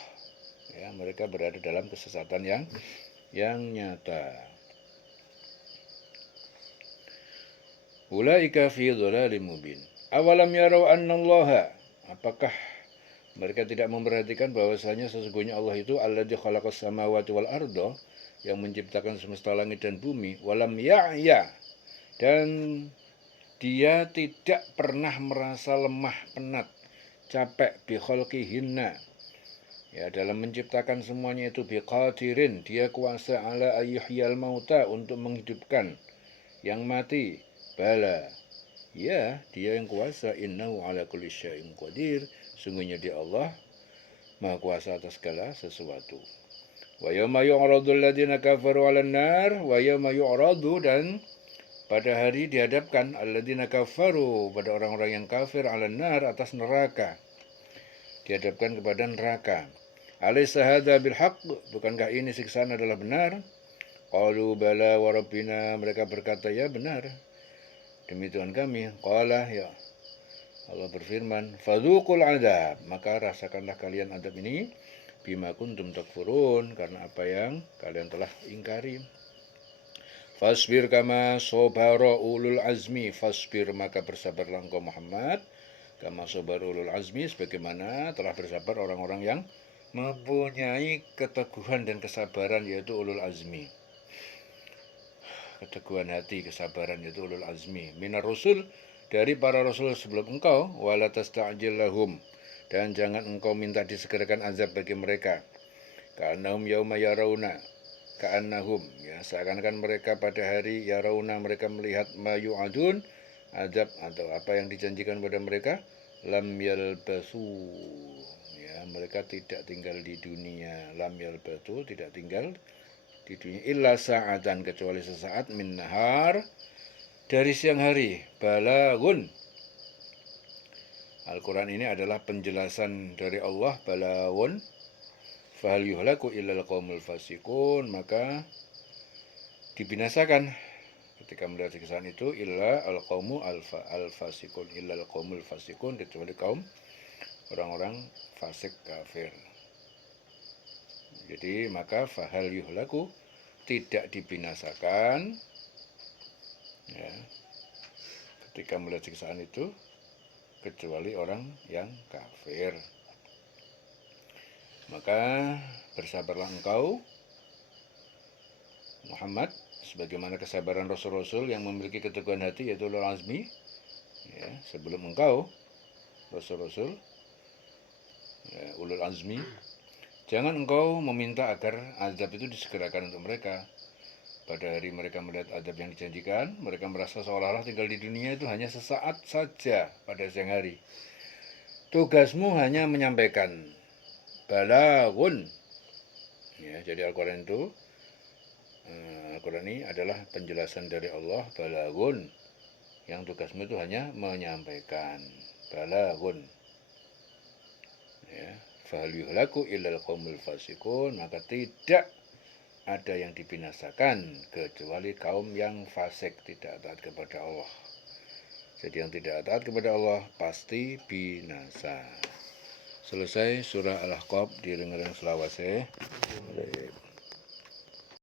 Ya, mereka berada dalam kesesatan yang nyata. Ulaika fi dhalalim mubin. Awalam yarau annallaha, apakah mereka tidak memperhatikan bahwasanya sesungguhnya Allah itu alladzi khalaqas samawati wal arda, yang menciptakan semesta langit dan bumi, walam ya'ya, dan dia tidak pernah merasa lemah, penat, capek, bi khalqihinna, ya, dalam menciptakan semuanya itu, biqadirin, dia kuasa ala ayyuhyal mauta, untuk menghidupkan yang mati. Bala, ya, dia yang kuasa. Innahu ala kulli syai'in qadir, sungguhnya dia Allah maha kuasa atas segala sesuatu. Wa yawma yu'radu alladziina kafaru 'alan nar, wa yawma yu'radu, dan pada hari dihadapkan alladziina kafaru, pada orang-orang yang kafir, 'alan nar, atas neraka, dihadapkan kepada neraka. Alaysa hadza bil haqq, bukankah ini siksaan adalah benar? Qalu bala wa rabbina, mereka berkata, ya benar demi Tuhan kami. Qala, ya Allah berfirman, fadzuqul adzab, maka rasakanlah kalian adab ini, bima kuntum takfurun, karena apa yang kalian telah ingkari. Fasbir kama sabara ulul azmi, fasbir, maka bersabarlah engkau Muhammad, kama sabara ulul azmi, sebagaimana telah bersabar orang-orang yang mempunyai keteguhan dan kesabaran, yaitu ulul azmi. Keteguhan hati, kesabaran, yaitu ulul azmi. Minar rusul, dari para rasul sebelum engkau. Wala tasta'jil lahum, dan jangan engkau minta disegerakan azab bagi mereka. Ka'annahum yauma yarawna, ka'annahum, ya, seakan-akan mereka pada hari yarawna, mereka melihat ma yu'adun, azab atau apa yang dijanjikan pada mereka, lam yalbasu, ya, mereka tidak tinggal di dunia. Lam yalbasu, tidak tinggal di dunia, illa sa'atan, kecuali sesaat, min nahar, dari siang hari. Balagun, Al-Quran ini adalah penjelasan dari Allah, balagun. Fahal yuhlaku illal qaumul fasikun, maka dibinasakan ketika melihat siksaan itu illa al-qaumu al-fasikun, illa al-qaumul fasikun, kecuali kaum orang-orang fasik kafir. Jadi maka fahal yuhlaku, tidak dibinasakan, ya, ketika melihat siksaan itu, kecuali orang yang kafir. Maka bersabarlah engkau Muhammad, sebagaimana kesabaran rasul-rasul yang memiliki keteguhan hati, yaitu ulul azmi, ya, sebelum engkau rasul-rasul, ya, ulul azmi. Jangan engkau meminta agar azab itu disegerakan untuk mereka, pada hari mereka melihat adab yang dijanjikan, mereka merasa seolah-olah tinggal di dunia itu hanya sesaat saja pada siang hari. Tugasmu hanya menyampaikan balagun. Ya, jadi Al-Quran itu, Al-Quran ini adalah penjelasan dari Allah, balagun. Yang tugasmu itu hanya menyampaikan, balagun. Ya, fahal yuhlaku illal qaumul fasikun, maka tidak ada yang dibinasakan kecuali kaum yang fasik, tidak taat kepada Allah. Jadi yang tidak taat kepada Allah pasti binasa. Selesai surah Al-Ahqaf di ringering selawase.